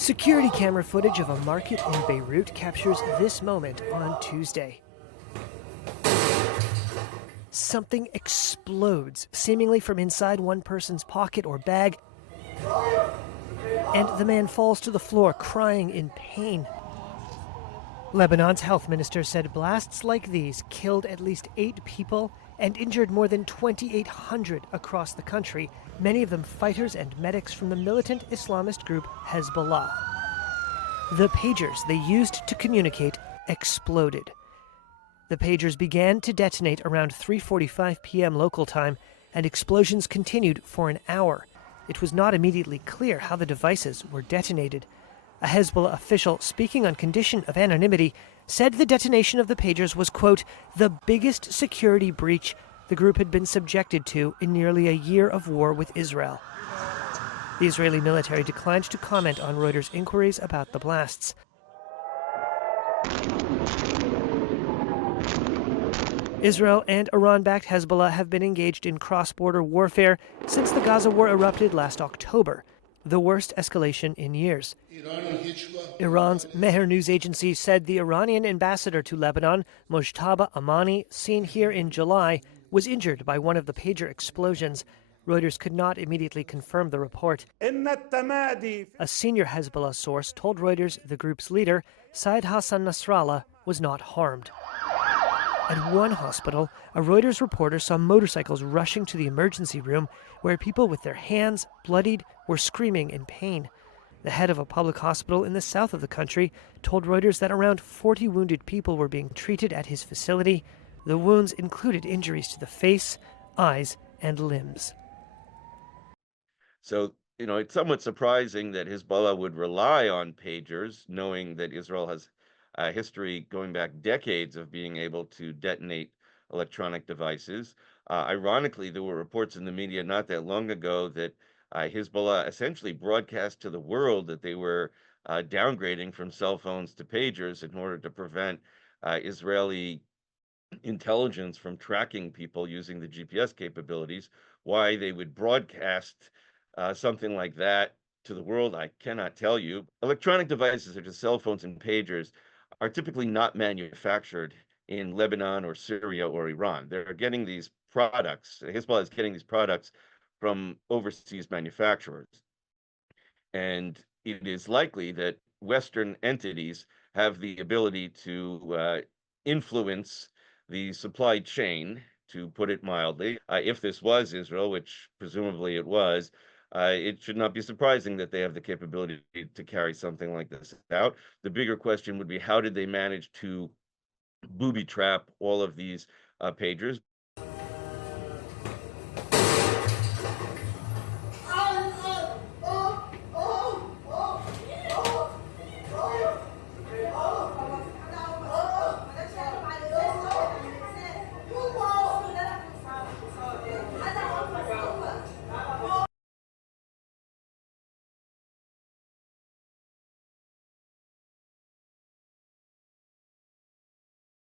Security camera footage of a market in Beirut captures this moment on Tuesday. Something explodes, seemingly from inside one person's pocket or bag, and the man falls to the floor, crying in pain. Lebanon's health minister said blasts like these killed at least 8 people and injured more than 2,800 across the country, many of them fighters and medics from the militant Islamist group Hezbollah. The pagers they used to communicate exploded. The pagers began to detonate around 3:45 p.m. local time, and explosions continued for an hour. It was not immediately clear how the devices were detonated. A Hezbollah official speaking on condition of anonymity said the detonation of the pagers was, quote, the biggest security breach the group had been subjected to in nearly a year of war with Israel. The Israeli military declined to comment on Reuters' inquiries about the blasts. Israel and Iran-backed Hezbollah have been engaged in cross-border warfare since the Gaza war erupted last October, the worst escalation in years. Iran's Mehr news agency said the Iranian ambassador to Lebanon, Mojtaba Amani, seen here in July, was injured by one of the pager explosions. Reuters could not immediately confirm the report. A senior Hezbollah source told Reuters the group's leader, Said Hassan Nasrallah, was not harmed. At one hospital, a Reuters reporter saw motorcycles rushing to the emergency room where people with their hands bloodied were screaming in pain. The head of a public hospital in the south of the country told Reuters that around 40 wounded people were being treated at his facility. The wounds included injuries to the face, eyes, and limbs. So, it's somewhat surprising that Hezbollah would rely on pagers, knowing that Israel has a history going back decades of being able to detonate electronic devices. Ironically, there were reports in the media not that long ago that Hezbollah essentially broadcast to the world that they were downgrading from cell phones to pagers in order to prevent Israeli intelligence from tracking people using the GPS capabilities. Why they would broadcast something like that to the world, I cannot tell you. Electronic devices such as cell phones and pagers are typically not manufactured in Lebanon or Syria or Iran. They're getting these products, Hezbollah is getting these products from overseas manufacturers. And it is likely that Western entities have the ability to influence the supply chain, to put it mildly. If this was Israel, which presumably it was, it should not be surprising that they have the capability to carry something like this out. The bigger question would be, how did they manage to booby trap all of these pagers?